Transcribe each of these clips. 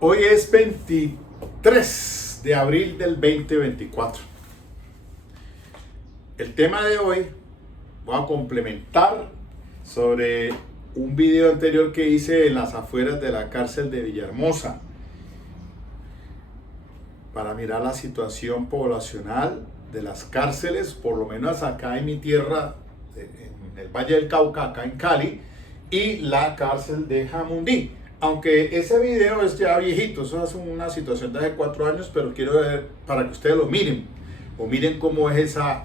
Hoy es 23 de abril del 2024. El tema de hoy voy a complementar sobre un video anterior que hice en las afueras de la cárcel de Villahermosa para mirar la situación poblacional de las cárceles, por lo menos acá en mi tierra, en el Valle del Cauca, acá en Cali, y la cárcel de Jamundí. Aunque ese video es ya viejito, eso es una situación de hace 4 años, pero quiero ver para que ustedes lo miren, o miren cómo es esa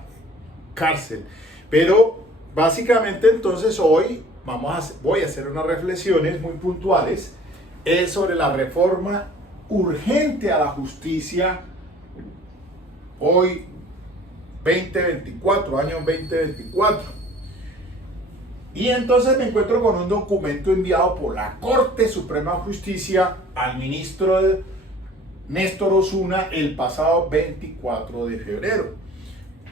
cárcel. Pero básicamente entonces hoy voy a hacer unas reflexiones muy puntuales sobre la reforma urgente a la justicia hoy 2024, año 2024. Y entonces me encuentro con un documento enviado por la Corte Suprema de Justicia al ministro Néstor Osuna el pasado 24 de febrero.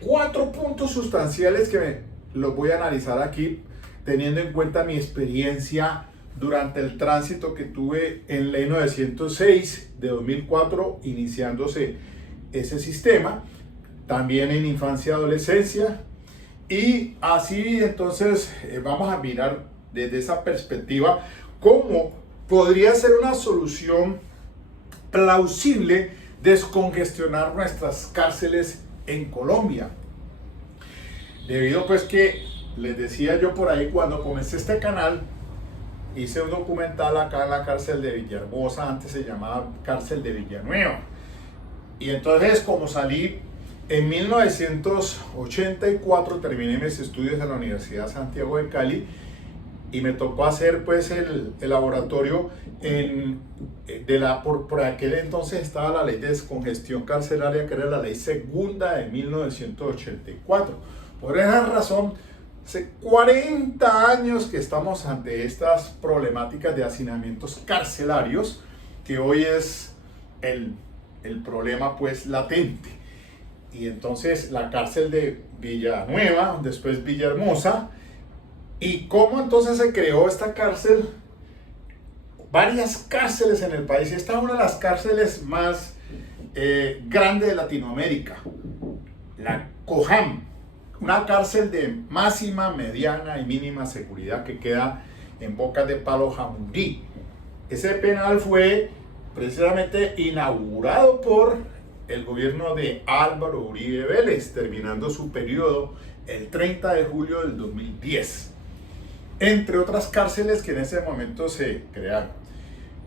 4 puntos sustanciales que los voy a analizar aquí, teniendo en cuenta mi experiencia durante el tránsito que tuve en Ley 906 de 2004, iniciándose ese sistema, también en infancia y adolescencia. Y así entonces vamos a mirar desde esa perspectiva cómo podría ser una solución plausible descongestionar nuestras cárceles en Colombia. Debido pues que les decía yo por ahí, cuando comencé este canal, hice un documental acá en la cárcel de Villahermosa, antes se llamaba cárcel de Villanueva. Y entonces, como salí en 1984, terminé mis estudios en la Universidad Santiago de Cali y me tocó hacer pues el laboratorio por aquel entonces estaba la ley de descongestión carcelaria, que era la ley segunda de 1984. Por esa razón, hace 40 años que estamos ante estas problemáticas de hacinamientos carcelarios, que hoy es el problema pues latente. Y entonces la cárcel de Villanueva, después Villahermosa, y cómo entonces se creó esta cárcel, varias cárceles en el país. Esta es una de las cárceles más grandes de Latinoamérica, la COJAM, una cárcel de máxima, mediana y mínima seguridad que queda en Bocas de Palo, Jamundí. Ese penal fue precisamente inaugurado por el gobierno de Álvaro Uribe Vélez, terminando su periodo el 30 de julio del 2010, entre otras cárceles que en ese momento se crearon.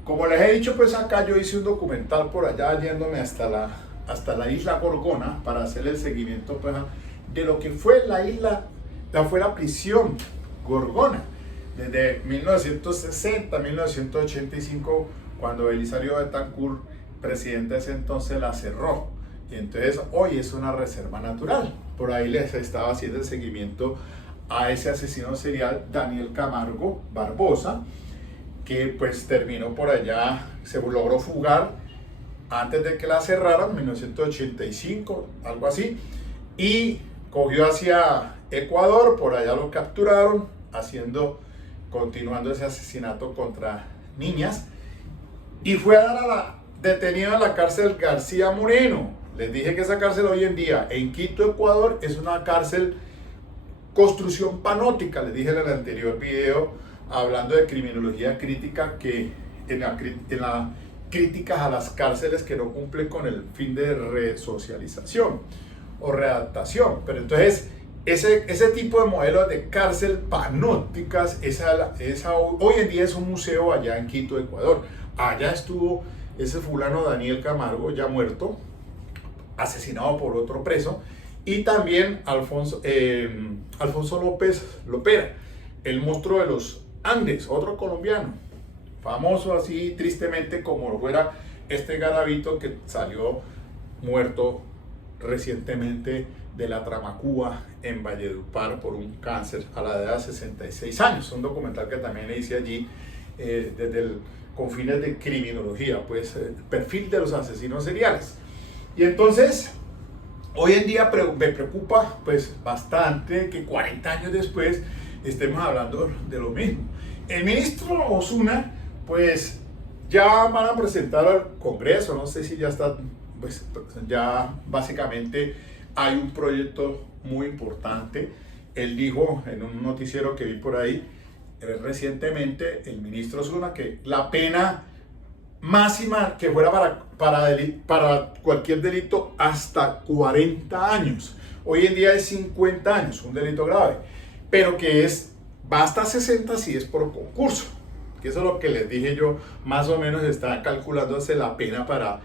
Como les he dicho, pues acá yo hice un documental por allá, yéndome hasta la isla Gorgona, para hacer el seguimiento pues, de lo que fue la prisión Gorgona, desde 1960 1985, cuando Belisario Betancur, presidente de ese entonces, la cerró. Y entonces hoy es una reserva natural. Por ahí les estaba haciendo el seguimiento a ese asesino serial, Daniel Camargo Barbosa, que pues terminó por allá, se logró fugar antes de que la cerraran, en 1985, algo así, y cogió hacia Ecuador. Por allá lo capturaron, continuando ese asesinato contra niñas, y fue a dar detenido en la cárcel García Moreno. Les dije que esa cárcel hoy en día en Quito, Ecuador, es una cárcel construcción panóptica. Les dije en el anterior video, hablando de criminología crítica, que en la críticas a las cárceles que no cumplen con el fin de resocialización o readaptación. Pero entonces ese tipo de modelos de cárcel panópticas, hoy en día es un museo allá en Quito, Ecuador. Allá estuvo ese fulano Daniel Camargo, ya muerto, asesinado por otro preso, y también Alfonso López Lopera, el monstruo de los Andes, otro colombiano, famoso así tristemente como lo fuera este Garavito, que salió muerto recientemente de la Tramacúa en Valledupar por un cáncer a la edad de 66 años. Un documental que también le hice allí con fines de criminología, pues el perfil de los asesinos seriales. Y entonces hoy en día me preocupa pues bastante que 40 años después estemos hablando de lo mismo. El ministro Osuna pues ya van a presentar al Congreso, no sé si ya está, pues ya básicamente hay un proyecto muy importante. Él dijo en un noticiero que vi por ahí recientemente, el ministro Osuna, que la pena máxima que fuera para cualquier delito hasta 40 años. Hoy en día es 50 años, un delito grave, pero que va hasta 60 si es por concurso. Que eso es lo que les dije yo, más o menos está calculándose la pena para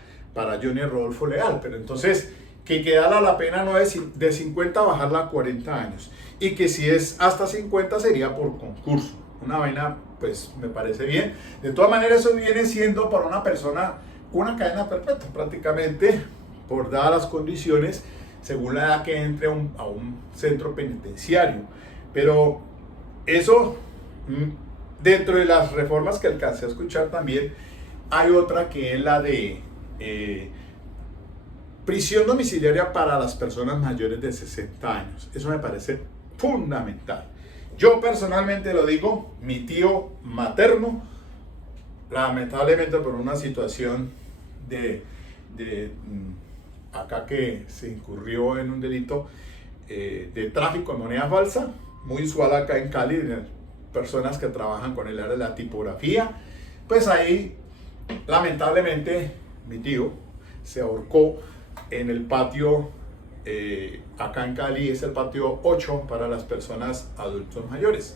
Johnny Rodolfo Leal. Pero entonces, que quedara la pena no es de 50 bajarla a 40 años. Y que si es hasta 50 sería por concurso. Una vaina, pues me parece bien. De todas maneras, eso viene siendo para una persona una cadena perpetua prácticamente, por dadas las condiciones, según la edad que entre a un centro penitenciario. Pero eso, dentro de las reformas que alcancé a escuchar también, hay otra que es la de prisión domiciliaria para las personas mayores de 60 años. Eso me parece fundamental. Yo personalmente lo digo, mi tío materno, lamentablemente por una situación acá que se incurrió en un delito de tráfico de moneda falsa, muy usual acá en Cali, de personas que trabajan con el área de la tipografía, pues ahí lamentablemente mi tío se ahorcó en el patio, acá en Cali es el patio 8 para las personas adultos mayores.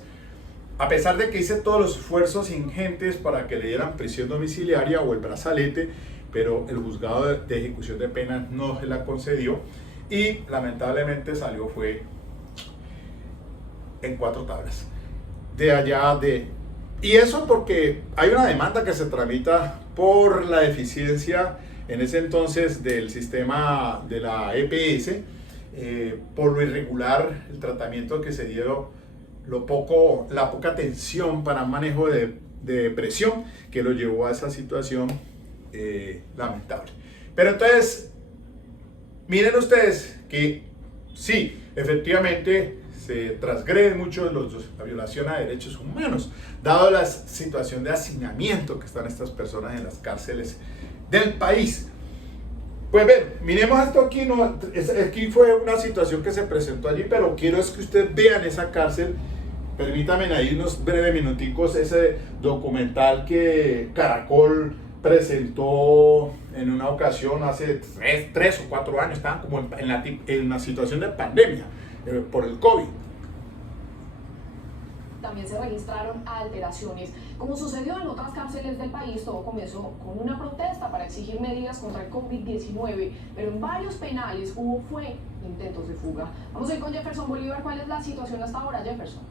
A pesar de que hice todos los esfuerzos ingentes para que le dieran prisión domiciliaria o el brazalete, pero el juzgado de ejecución de penas no se la concedió y lamentablemente fue en 4 tablas. Y eso porque hay una demanda que se tramita por la deficiencia en ese entonces del sistema de la EPS, por lo irregular el tratamiento que se dio, la poca atención para manejo de presión que lo llevó a esa situación lamentable. Pero entonces, miren ustedes que sí, efectivamente se transgrede mucho la violación a derechos humanos, dado la situación de hacinamiento que están estas personas en las cárceles del país. Pues ven, miremos esto aquí, aquí fue una situación que se presentó allí, pero quiero es que ustedes vean esa cárcel. Permítanme ahí unos breves minuticos, ese documental que Caracol presentó en una ocasión hace 3 o 4 años, estaban como en la situación de pandemia por el COVID. También se registraron alteraciones. Como sucedió en otras cárceles del país, todo comenzó con una protesta para exigir medidas contra el COVID-19, pero en varios penales fue intentos de fuga. Vamos a ir con Jefferson Bolívar. ¿Cuál es la situación hasta ahora, Jefferson?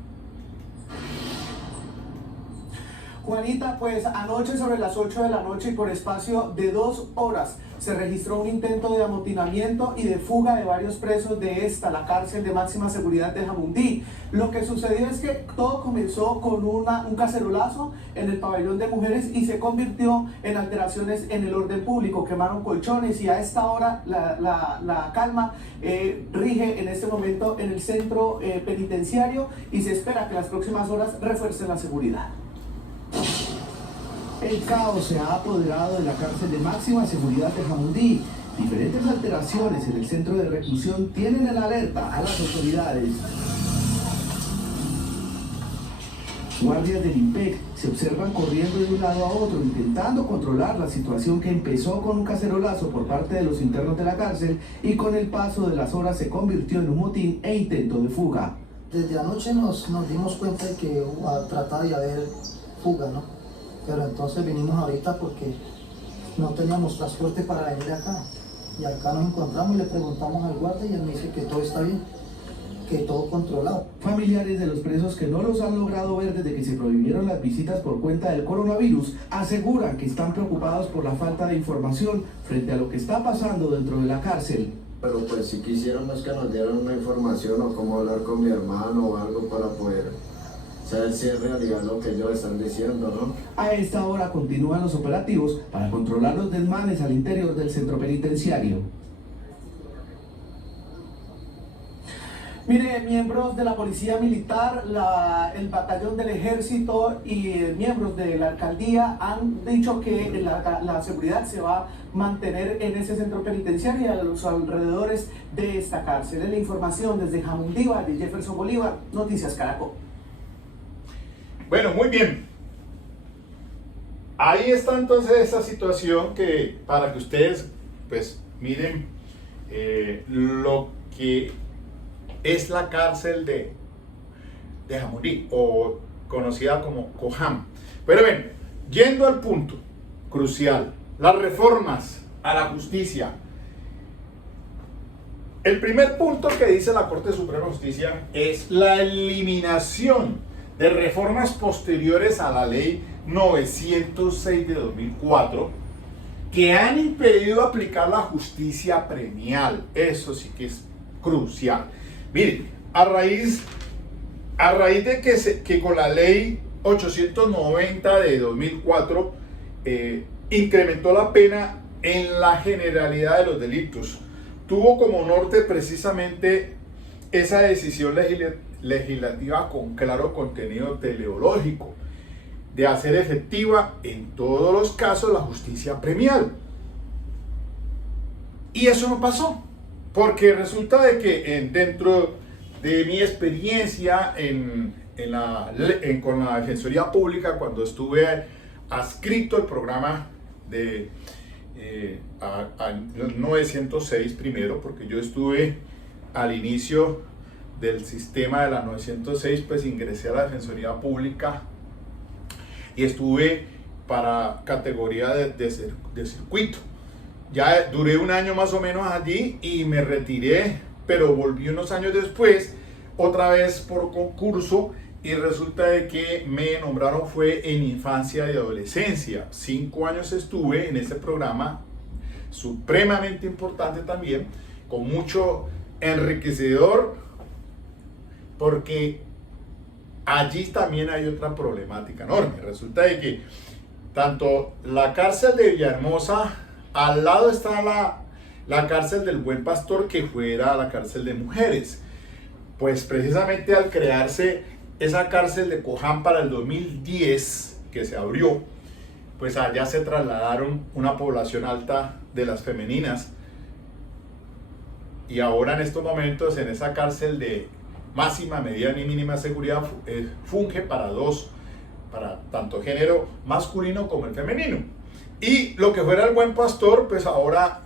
Juanita, pues anoche sobre las 8 de la noche y por espacio de 2 horas se registró un intento de amotinamiento y de fuga de varios presos de la cárcel de máxima seguridad de Jamundí. Lo que sucedió es que todo comenzó con un cacerolazo en el pabellón de mujeres y se convirtió en alteraciones en el orden público. Quemaron colchones y a esta hora la calma rige en este momento en el centro penitenciario y se espera que las próximas horas refuercen la seguridad. El caos se ha apoderado de la cárcel de máxima seguridad de Jamundí. Diferentes alteraciones en el centro de reclusión tienen en alerta a las autoridades. Guardias del IMPEC se observan corriendo de un lado a otro, intentando controlar la situación que empezó con un cacerolazo por parte de los internos de la cárcel y con el paso de las horas se convirtió en un motín e intento de fuga. Desde anoche nos dimos cuenta de que trataba de haber fuga, ¿no? Pero entonces vinimos ahorita porque no teníamos transporte para venir acá. Y acá nos encontramos y le preguntamos al guardia y él me dice que todo está bien, que todo controlado. Familiares de los presos que no los han logrado ver desde que se prohibieron las visitas por cuenta del coronavirus aseguran que están preocupados por la falta de información frente a lo que está pasando dentro de la cárcel. Pero pues si quisiéramos que nos dieran una información o cómo hablar con mi hermano o algo para poder saber si es realidad lo que ellos están diciendo, ¿no? A esta hora continúan los operativos para controlar los desmanes al interior del centro penitenciario. Mire, miembros de la Policía Militar, el Batallón del Ejército y miembros de la Alcaldía han dicho que la seguridad se va a mantener en ese centro penitenciario y a los alrededores de esta cárcel. Es la información desde Jamundí, de Jefferson Bolívar, Noticias Caracol. Bueno, muy bien. Ahí está entonces esa situación que para que ustedes pues miren lo que es la cárcel de Jamundí, o conocida como Cojam. Pero ven, yendo al punto crucial, las reformas a la justicia. El primer punto que dice la Corte Suprema de Justicia es la eliminación de reformas posteriores a la Ley 906 de 2004 que han impedido aplicar la justicia premial. Eso sí que es crucial. Miren, a raíz de que con la Ley 890 de 2004 incrementó la pena en la generalidad de los delitos, tuvo como norte precisamente esa decisión legislativa con claro contenido teleológico de hacer efectiva en todos los casos la justicia premial. Y eso no pasó, porque resulta de que dentro de mi experiencia con la Defensoría Pública, cuando estuve adscrito al programa de 906 primero, porque yo estuve al inicio del sistema de la 906, pues ingresé a la Defensoría Pública y estuve para categoría de circuito. Ya duré un año más o menos allí y me retiré, pero volví unos años después, otra vez por concurso, y resulta de que me nombraron fue en infancia y adolescencia. 5 años estuve en ese programa, supremamente importante también, con mucho enriquecedor, porque allí también hay otra problemática enorme. Resulta de que tanto la cárcel de Villahermosa, al lado está la cárcel del Buen Pastor, que fuera la cárcel de mujeres. Pues precisamente al crearse esa cárcel de Cojam para el 2010, que se abrió, pues allá se trasladaron una población alta de las femeninas, y ahora en estos momentos en esa cárcel de máxima, mediana y mínima seguridad funge para tanto género masculino como el femenino. Y lo que fuera el Buen Pastor, pues ahora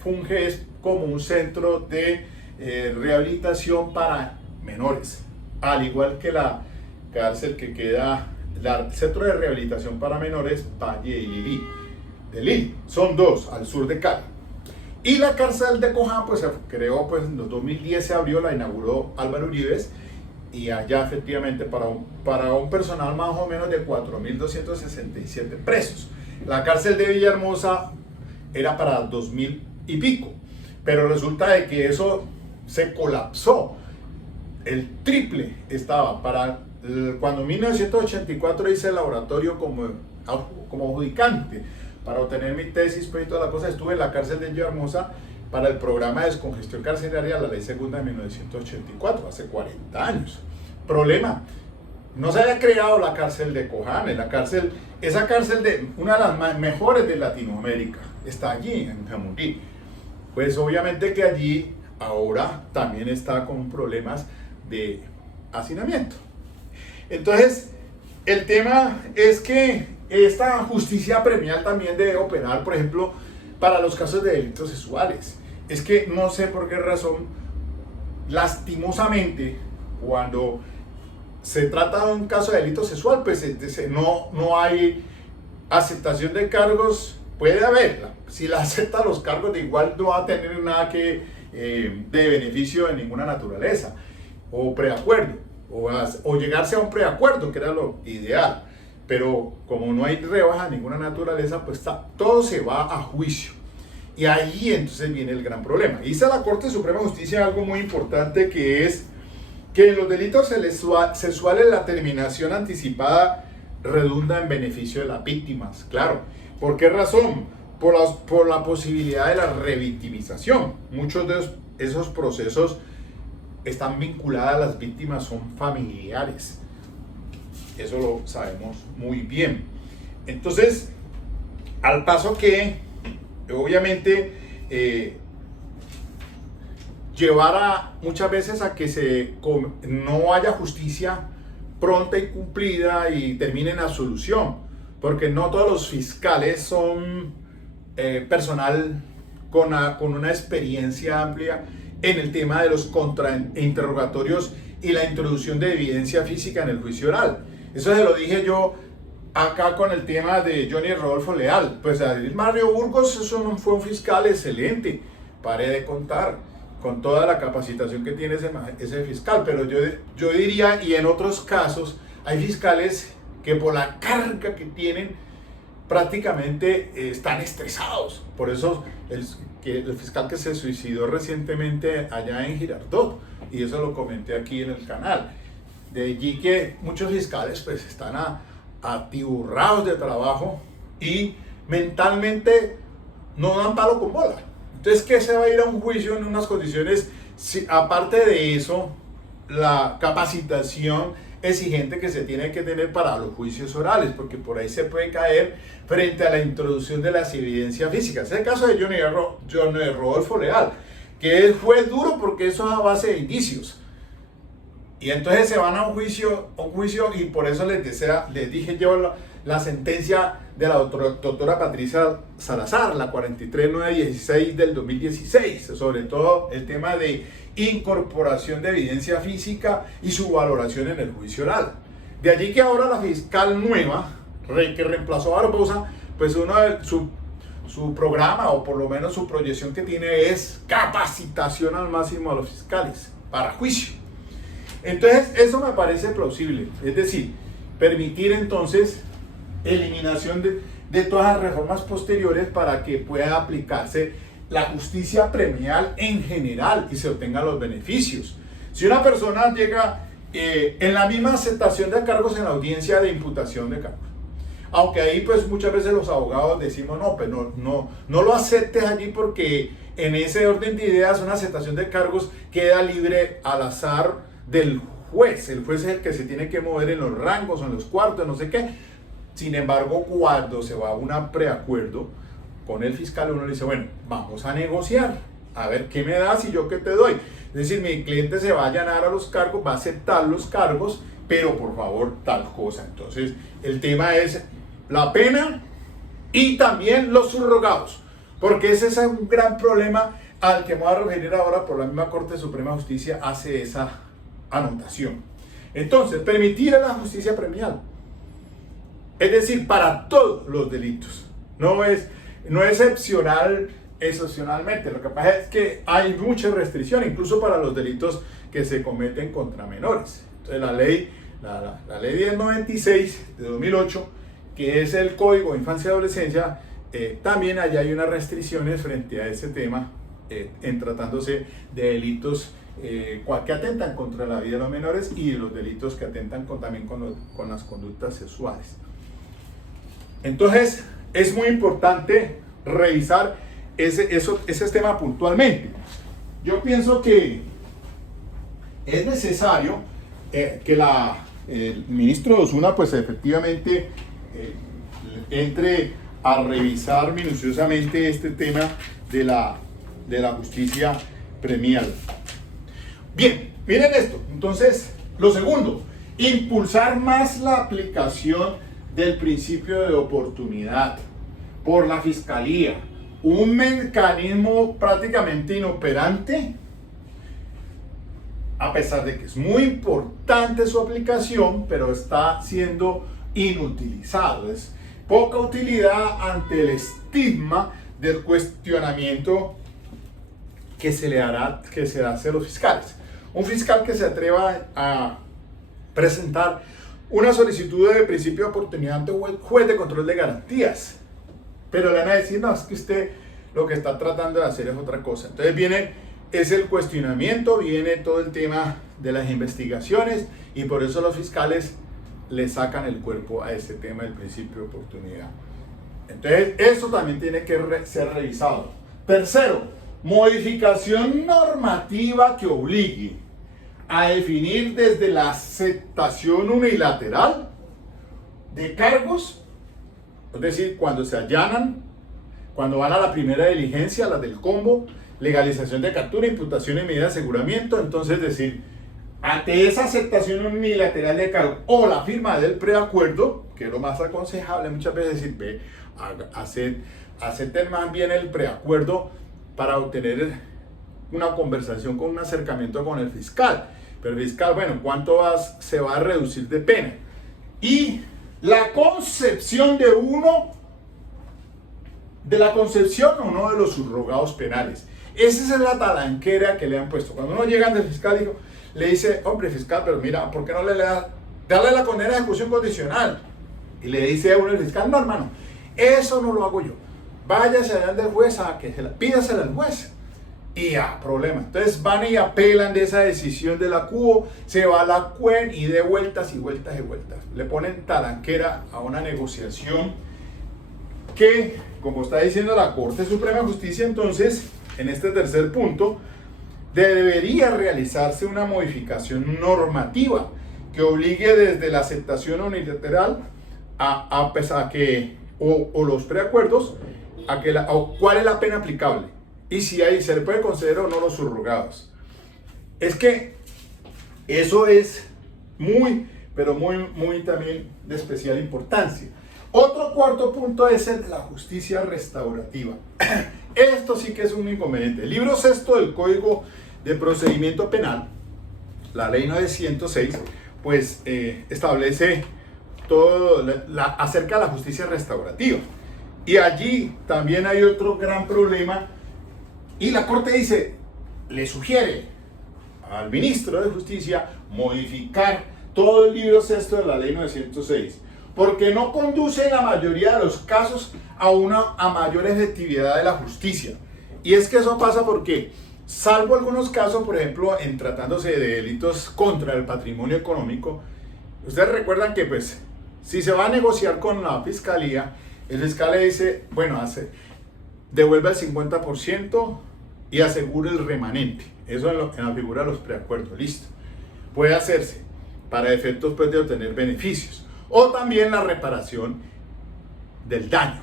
funge como un centro de rehabilitación para menores, al igual que la cárcel que queda, el centro de rehabilitación para menores Valle de Lili. Son 2 al sur de Cali. Y la cárcel de Cojam pues se creó, pues en los 2010 se abrió, la inauguró Álvaro Uribe, y allá efectivamente para un personal más o menos de 4.267 presos. La cárcel de Villahermosa era para 2.000 y pico, pero resulta de que eso se colapsó. El triple estaba cuando en 1984 hice el laboratorio como adjudicante para obtener mi tesis, pues y toda la cosa. Estuve en la cárcel de Villahermosa para el programa de descongestión carcelaria, la ley segunda de 1984, hace 40 años. Problema, no se había creado la cárcel de Cojam, esa cárcel de una de las mejores de Latinoamérica, está allí en Jamundí. Pues obviamente que allí ahora también está con problemas de hacinamiento. Entonces, el tema es que esta justicia premial también debe operar, por ejemplo, para los casos de delitos sexuales. Es que no sé por qué razón, lastimosamente, cuando se trata de un caso de delito sexual, pues no hay aceptación de cargos. Puede haberla. Si la acepta los cargos, de igual no va a tener nada de beneficio de ninguna naturaleza, o preacuerdo, o llegarse a un preacuerdo, que era lo ideal. Pero como no hay rebaja de ninguna naturaleza, pues todo se va a juicio. Y ahí entonces viene el gran problema. Dice la Corte Suprema de Justicia algo muy importante, que es que en los delitos sexuales la terminación anticipada redunda en beneficio de las víctimas. Claro, ¿por qué razón? Por la posibilidad de la revictimización. Muchos de esos procesos están vinculadas a las víctimas son familiares. Eso lo sabemos muy bien. Entonces, al paso que obviamente llevará muchas veces a que no haya justicia pronta y cumplida y termine en absolución, porque no todos los fiscales son personal con una experiencia amplia en el tema de los contrainterrogatorios y la introducción de evidencia física en el juicio oral. Eso se lo dije yo acá con el tema de Johnny Rodolfo Leal. Pues Mario Burgos eso no fue un fiscal excelente, pare de contar, con toda la capacitación que tiene ese fiscal, pero yo diría, y en otros casos, hay fiscales que por la carga que tienen prácticamente están estresados. Por eso el fiscal que se suicidó recientemente allá en Girardot, y eso lo comenté aquí en el canal, de allí que muchos fiscales pues están atiburrados de trabajo y mentalmente no dan palo con bola. Entonces, ¿qué se va a ir a un juicio en unas condiciones? Aparte de eso, la capacitación exigente que se tiene que tener para los juicios orales, porque por ahí se puede caer frente a la introducción de las evidencias físicas. Es el caso de Johnny Rodolfo Leal, que fue duro porque eso es a base de indicios. Y entonces se van a un juicio y por eso les dije yo la sentencia de la doctora Patricia Salazar, la 43916 del 2016, sobre todo el tema de incorporación de evidencia física y su valoración en el juicio oral. De allí que ahora la fiscal nueva, que reemplazó a Barbosa, pues su programa, o por lo menos su proyección que tiene, es capacitación al máximo a los fiscales para juicio. Entonces, eso me parece plausible, es decir, permitir entonces eliminación de todas las reformas posteriores para que pueda aplicarse la justicia premial en general y se obtengan los beneficios. Si una persona llega en la misma aceptación de cargos en la audiencia de imputación de cargos, aunque ahí pues muchas veces los abogados decimos no, pues no lo aceptes allí porque en ese orden de ideas una aceptación de cargos queda libre al azar del juez. El juez es el que se tiene que mover en los rangos, en los cuartos, no sé qué. Sin embargo, cuando se va a un preacuerdo con el fiscal, uno le dice, bueno, vamos a negociar, a ver qué me das y yo qué te doy. Es decir, mi cliente se va a allanar a los cargos, va a aceptar los cargos, pero por favor, tal cosa. Entonces, el tema es la pena y también los subrogados, porque ese es un gran problema al que me voy a referir ahora. Por la misma Corte Suprema de Justicia hace esa anotación. Entonces, permitir a la justicia premial, es decir, para todos los delitos, no excepcionalmente. Lo que pasa es que hay mucha restricción, incluso para los delitos que se cometen contra menores. Entonces, la ley 1096 de 2008, que es el Código de Infancia y Adolescencia, también allá hay unas restricciones frente a ese tema, en tratándose de delitos que atentan contra la vida de los menores y de los delitos que atentan también con las conductas sexuales. Entonces, es muy importante revisar ese tema puntualmente. Yo pienso que es necesario que el ministro Osuna pues efectivamente entre a revisar minuciosamente este tema de la justicia premial. Bien, miren esto. Entonces, lo segundo, impulsar más la aplicación del principio de oportunidad por la Fiscalía, un mecanismo prácticamente inoperante, a pesar de que es muy importante su aplicación, pero está siendo inutilizado. Es poca utilidad ante el estigma del cuestionamiento que se le hace a los fiscales. Un fiscal que se atreva a presentar una solicitud de principio de oportunidad ante un juez de control de garantías, pero le van a decir, no, es que usted lo que está tratando de hacer es otra cosa. Entonces es el cuestionamiento, viene todo el tema de las investigaciones, y por eso los fiscales le sacan el cuerpo a ese tema del principio de oportunidad. Entonces, eso también tiene que ser revisado. Tercero, modificación normativa que obligue a definir desde la aceptación unilateral de cargos, es decir, cuando se allanan, cuando van a la primera diligencia, las del combo, legalización de captura, imputación y medida de aseguramiento. Entonces, es decir, ante esa aceptación unilateral de cargo o la firma del preacuerdo, que es lo más aconsejable muchas veces, decir, ve, acepten más bien el preacuerdo para obtener una conversación con un acercamiento con el fiscal. Pero el fiscal, bueno, ¿cuánto se va a reducir de pena? Y la concepción de uno de los subrogados penales. Esa es la talanquera que le han puesto. Cuando uno llega ante el fiscal, le dice, hombre fiscal, pero mira, ¿por qué no le da darle la condena de ejecución condicional? Y le dice a uno el fiscal, no hermano, eso no lo hago yo. Váyase allá del juez a que pídasela al juez. Y ya, problema. Entonces van y apelan de esa decisión de la CUO, se va a la CUEN y de vueltas y vueltas y vueltas. Le ponen talanquera a una negociación que, como está diciendo la Corte Suprema de Justicia, entonces, en este tercer punto, debería realizarse una modificación normativa que obligue desde la aceptación unilateral o los preacuerdos cuál es la pena aplicable y si se le puede conceder o no los subrogados. Es que eso es muy, pero muy también de especial importancia. Otro cuarto punto es el de la justicia restaurativa. Esto sí que es un inconveniente. El libro sexto del Código de Procedimiento Penal, la ley 906, pues establece todo acerca de la justicia restaurativa. Y allí también hay otro gran problema. Y la Corte dice, le sugiere al ministro de Justicia modificar todo el libro sexto de la ley 906, porque no conduce en la mayoría de los casos a mayor efectividad de la justicia. Y es que eso pasa porque, salvo algunos casos, por ejemplo, en tratándose de delitos contra el patrimonio económico, ustedes recuerdan que pues, si se va a negociar con la fiscalía, el fiscal le dice, bueno, devuelve el 50% y asegure el remanente. Eso en la figura de los preacuerdos, listo. Puede hacerse para efectos pues, de obtener beneficios. O también la reparación del daño,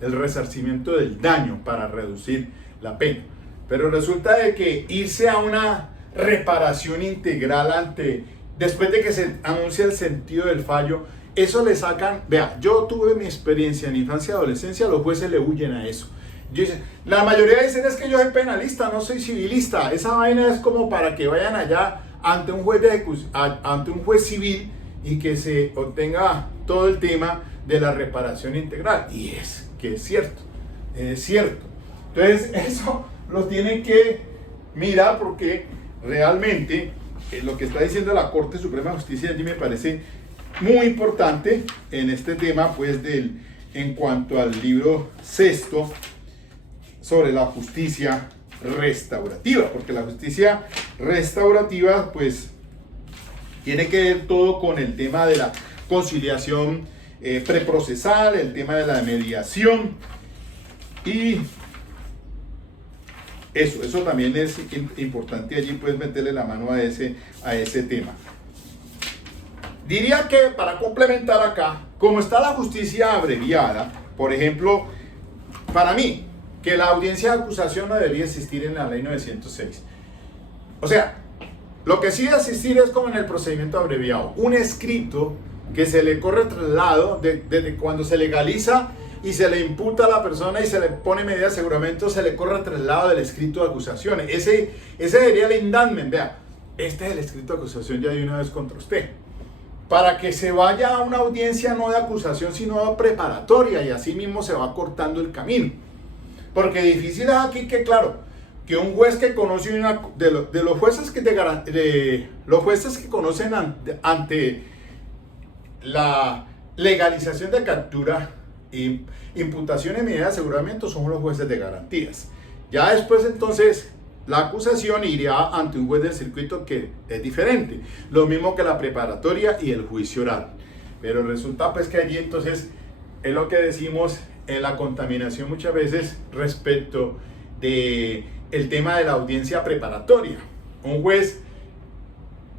el resarcimiento del daño para reducir la pena. Pero resulta de que irse a una reparación integral después de que se anuncia el sentido del fallo, eso le sacan, vea, yo tuve mi experiencia en infancia y adolescencia, los jueces le huyen a eso. La mayoría dicen es que yo soy penalista, no soy civilista. Esa vaina es como para que vayan allá ante un juez civil y que se obtenga todo el tema de la reparación integral. Y es que es cierto, es cierto. Entonces eso lo tienen que mirar porque realmente lo que está diciendo la Corte Suprema de Justicia allí me parece muy importante en este tema pues en cuanto al libro sexto sobre la justicia restaurativa, porque la justicia restaurativa pues tiene que ver todo con el tema de la conciliación preprocesal, el tema de la mediación y eso también es importante allí pues meterle la mano a ese tema. Diría que para complementar acá, como está la justicia abreviada, por ejemplo, para mí, que la audiencia de acusación no debería existir en la ley 906. O sea, lo que sí debe existir es como en el procedimiento abreviado, un escrito que se le corre traslado desde cuando se legaliza y se le imputa a la persona y se le pone medida de aseguramiento, se le corre traslado del escrito de acusación. Ese sería el indictment, vea, este es el escrito de acusación ya de una vez contra usted. Para que se vaya a una audiencia no de acusación, sino preparatoria, y así mismo se va cortando el camino. Porque difícil es aquí que, claro, que un juez que conoce los jueces que conocen ante la legalización de captura e imputación y medida de aseguramiento son los jueces de garantías. Ya después entonces la acusación iría ante un juez del circuito que es diferente, lo mismo que la preparatoria y el juicio oral. Pero resulta pues que allí entonces es lo que decimos en la contaminación muchas veces respecto de el tema de la audiencia preparatoria. Un juez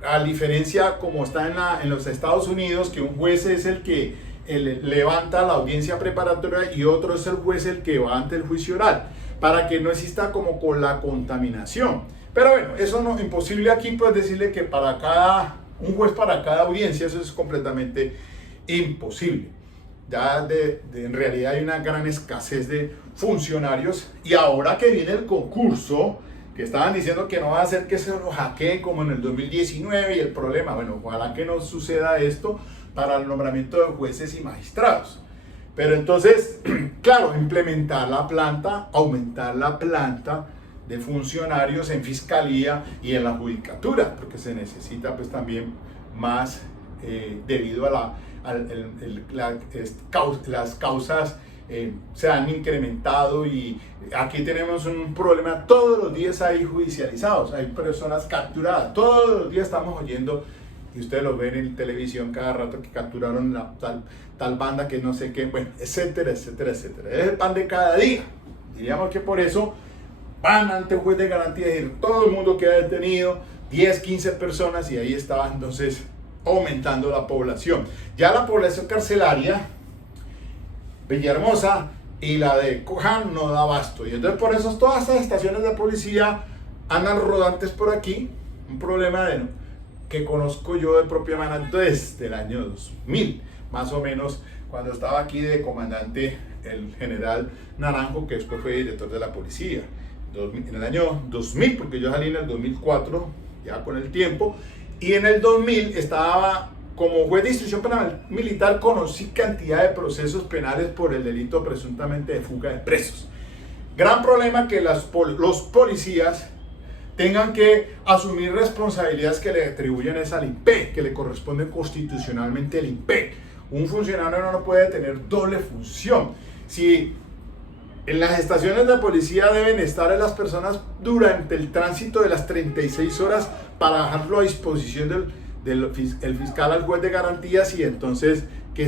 a diferencia como está en los Estados Unidos, que un juez es el que levanta la audiencia preparatoria y otro es el juez el que va ante el juicio oral, para que no exista como con la contaminación. Pero bueno, eso no imposible aquí, pues decirle que un juez para cada audiencia, eso es completamente imposible. Ya en realidad hay una gran escasez de funcionarios, y ahora que viene el concurso, que estaban diciendo que no va a hacer que se lo hackeen como en el 2019 y el problema, bueno, ojalá que no suceda esto para el nombramiento de jueces y magistrados. Pero entonces, claro, implementar la planta, aumentar la planta de funcionarios en fiscalía y en la judicatura, porque se necesita pues también más debido a las causas se han incrementado, y aquí tenemos un problema. Todos los días hay judicializados, hay personas capturadas, todos los días estamos oyendo, y ustedes lo ven en televisión cada rato, que capturaron la tal banda que no sé qué, bueno, etcétera, etcétera, etcétera. Es el pan de cada día. Diríamos que por eso van ante un juez de garantía y todo el mundo queda detenido, 10, 15 personas, y ahí estaba entonces aumentando la población. Ya la población carcelaria, Villahermosa y la de Coján, no da abasto, y entonces por eso todas estas estaciones de policía andan rodantes por aquí. Un problema que conozco yo de propia mano desde el año 2000, más o menos, cuando estaba aquí de comandante el general Naranjo, que después fue director de la policía. En el año 2000, porque yo salí en el 2004, ya con el tiempo, y en el 2000 estaba como juez de instrucción penal militar, conocí cantidad de procesos penales por el delito presuntamente de fuga de presos. Gran problema que los policías tengan que asumir responsabilidades que le atribuyen al INPE, que le corresponden constitucionalmente al INPE. Un funcionario no puede tener doble función. Si en las estaciones de policía deben estar las personas durante el tránsito de las 36 horas para dejarlo a disposición del fiscal al juez de garantías, y entonces que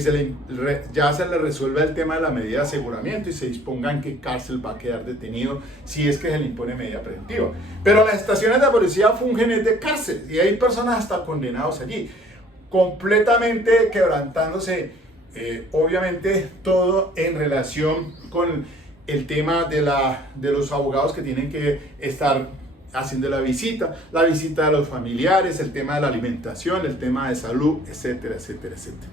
ya se le resuelva el tema de la medida de aseguramiento y se disponga en qué cárcel va a quedar detenido si es que se le impone medida preventiva. Pero las estaciones de policía fungen de cárcel, y hay personas hasta condenados allí, completamente quebrantándose, obviamente todo en relación con el tema de los abogados que tienen que estar haciendo la visita de los familiares, el tema de la alimentación, el tema de salud, etcétera, etcétera, etcétera.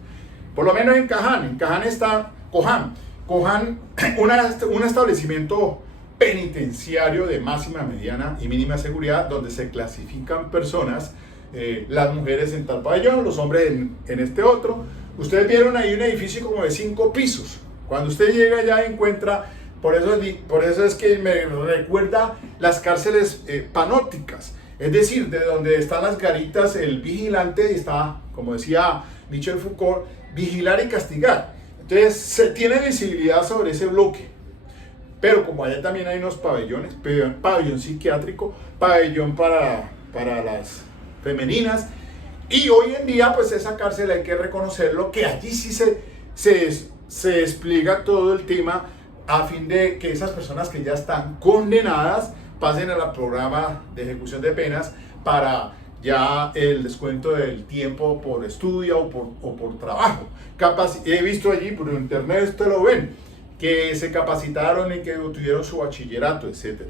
Por lo menos en Coján está Coján, un establecimiento penitenciario de máxima, mediana y mínima seguridad, donde se clasifican personas, las mujeres en tal pabellón, los hombres en este otro. Ustedes vieron ahí un edificio como de 5 pisos. Cuando usted llega allá encuentra, por eso es que me recuerda las cárceles panópticas, es decir, de donde están las garitas, el vigilante está, como decía Michel Foucault, vigilar y castigar. Entonces se tiene visibilidad sobre ese bloque, pero como allá también hay unos pabellones, pabellón psiquiátrico, pabellón para las femeninas, y hoy en día pues esa cárcel hay que reconocerlo, que allí sí se despliega todo el tema a fin de que esas personas que ya están condenadas pasen al programa de ejecución de penas para ya el descuento del tiempo por estudio o por trabajo. He visto allí por internet, ustedes lo ven, que se capacitaron y que obtuvieron su bachillerato, etc.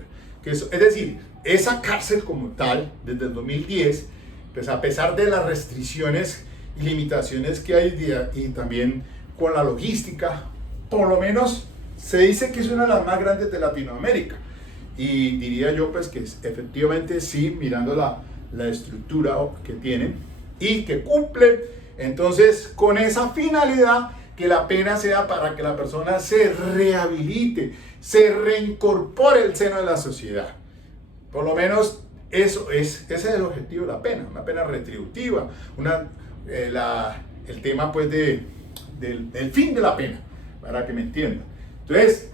Es decir, esa cárcel como tal, desde el 2010, pues a pesar de las restricciones y limitaciones que hay y también con la logística, por lo menos se dice que es una de las más grandes de Latinoamérica, y diría yo pues que efectivamente sí, mirando la estructura que tienen y que cumple entonces con esa finalidad, que la pena sea para que la persona se rehabilite, se reincorpore al seno de la sociedad. Por lo menos ese es el objetivo de la pena, una pena retributiva, el tema pues del fin de la pena, para que me entiendan. Entonces,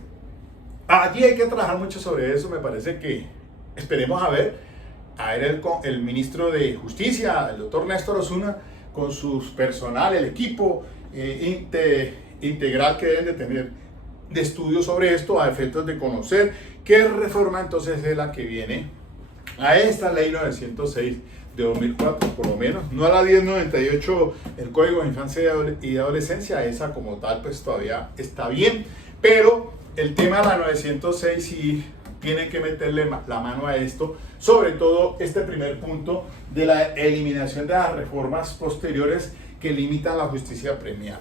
allí hay que trabajar mucho sobre eso. Me parece que esperemos a ver el ministro de Justicia, el doctor Néstor Osuna, con su personal, el equipo integral que deben de tener de estudio sobre esto, a efectos de conocer qué reforma entonces es la que viene a esta ley 906 de 2004, por lo menos, no a la 1098, el Código de Infancia y Adolescencia, esa como tal pues todavía está bien, pero el tema de la 906 sí tiene que meterle la mano a esto, sobre todo este primer punto de la eliminación de las reformas posteriores que limitan la justicia premial.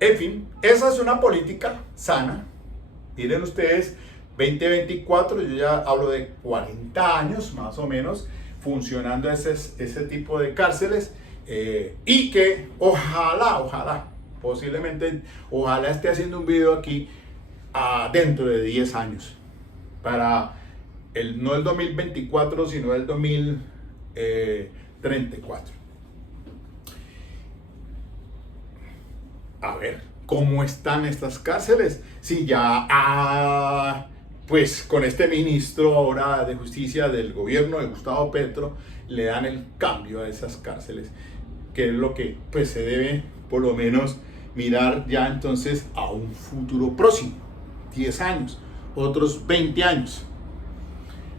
En fin, esa es una política sana. Miren ustedes, 2024, yo ya hablo de 40 años más o menos funcionando ese tipo de cárceles, y que ojalá, posiblemente, ojalá esté haciendo un video aquí dentro de 10 años, para no el 2024, sino el 2034. A ver, ¿cómo están estas cárceles? Si ya, pues con este ministro ahora de justicia del gobierno de Gustavo Petro, le dan el cambio a esas cárceles, que es lo que pues se debe por lo menos mirar ya entonces a un futuro próximo, 10 años, otros 20 años,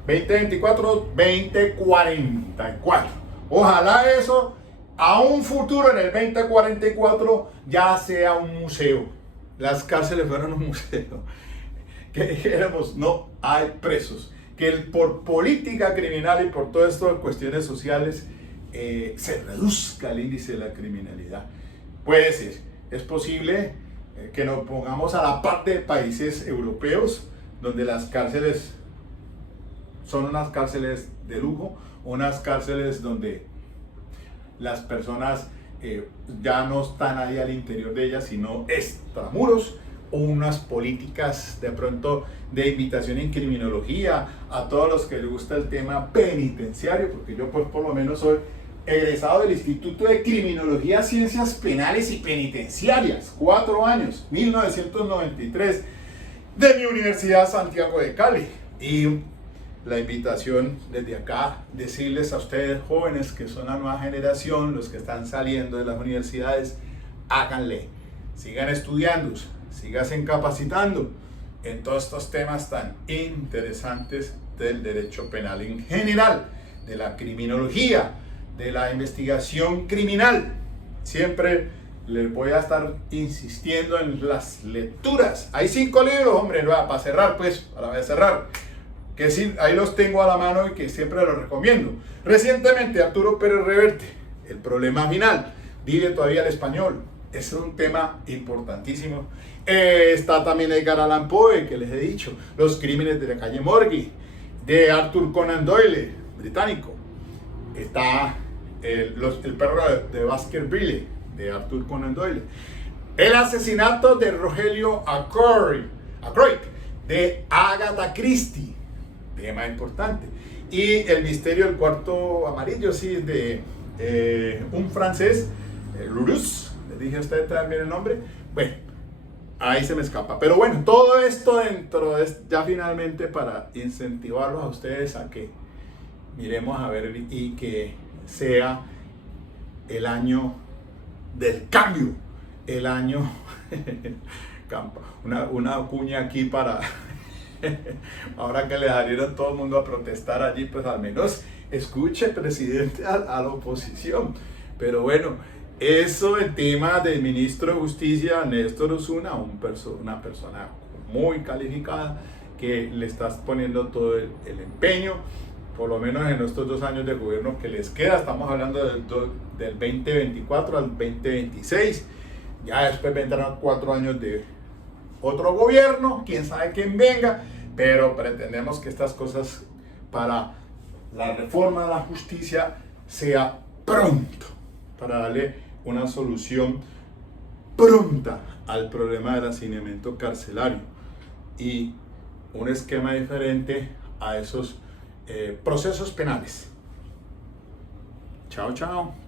2024, 2044. Ojalá eso a un futuro en el 2044 ya sea un museo. Las cárceles fueron un museo. Que dijéramos, no hay presos. Que por política criminal y por todo esto de cuestiones sociales se reduzca el índice de la criminalidad. Puede ser, es posible que nos pongamos a la par de países europeos donde las cárceles son unas cárceles de lujo, unas cárceles donde las personas ya no están ahí al interior de ellas, sino extramuros, o unas políticas de pronto de invitación en criminología a todos los que les gusta el tema penitenciario, porque yo pues por lo menos soy egresado del Instituto de Criminología, Ciencias Penales y Penitenciarias, 4 años, 1993, de mi Universidad Santiago de Cali. Y la invitación desde acá, decirles a ustedes jóvenes que son la nueva generación, los que están saliendo de las universidades, háganle, sigan estudiando, síganse capacitando en todos estos temas tan interesantes del derecho penal en general, de la criminología, de la investigación criminal. Siempre les voy a estar insistiendo en las lecturas. Hay 5 libros, hombre, para cerrar pues, para cerrar, que sí, ahí los tengo a la mano y que siempre los recomiendo. Recientemente, Arturo Pérez Reverte, El problema final, vive todavía el español. Es un tema importantísimo. Está también Edgar Allan Poe, que les he dicho, Los crímenes de la calle Morgue, de Arthur Conan Doyle, británico. Está el perro de Baskerville, de Arthur Conan Doyle. El asesinato de Rogelio Ackroyd, de Agatha Christie, tema importante. Y El misterio del cuarto amarillo, sí, de un francés, Lurus, le dije a usted también el nombre. Bueno, ahí se me escapa. Pero bueno, todo esto dentro de ya finalmente para incentivarlos a ustedes a que miremos a ver y que sea el año del cambio, el año una cuña aquí para ahora que le salieron todo el mundo a protestar allí, pues al menos escuche, presidente, a la oposición. Pero bueno, eso el tema del ministro de Justicia, Néstor Osuna, una persona muy calificada que le está poniendo todo el empeño, por lo menos en estos 2 años de gobierno que les queda. Estamos hablando del 2024 al 2026, ya después vendrán 4 años de otro gobierno, quién sabe quién venga, pero pretendemos que estas cosas para la reforma de la justicia sea pronto, para darle una solución pronta al problema del hacinamiento carcelario y un esquema diferente a esos procesos penales. Chao, chao.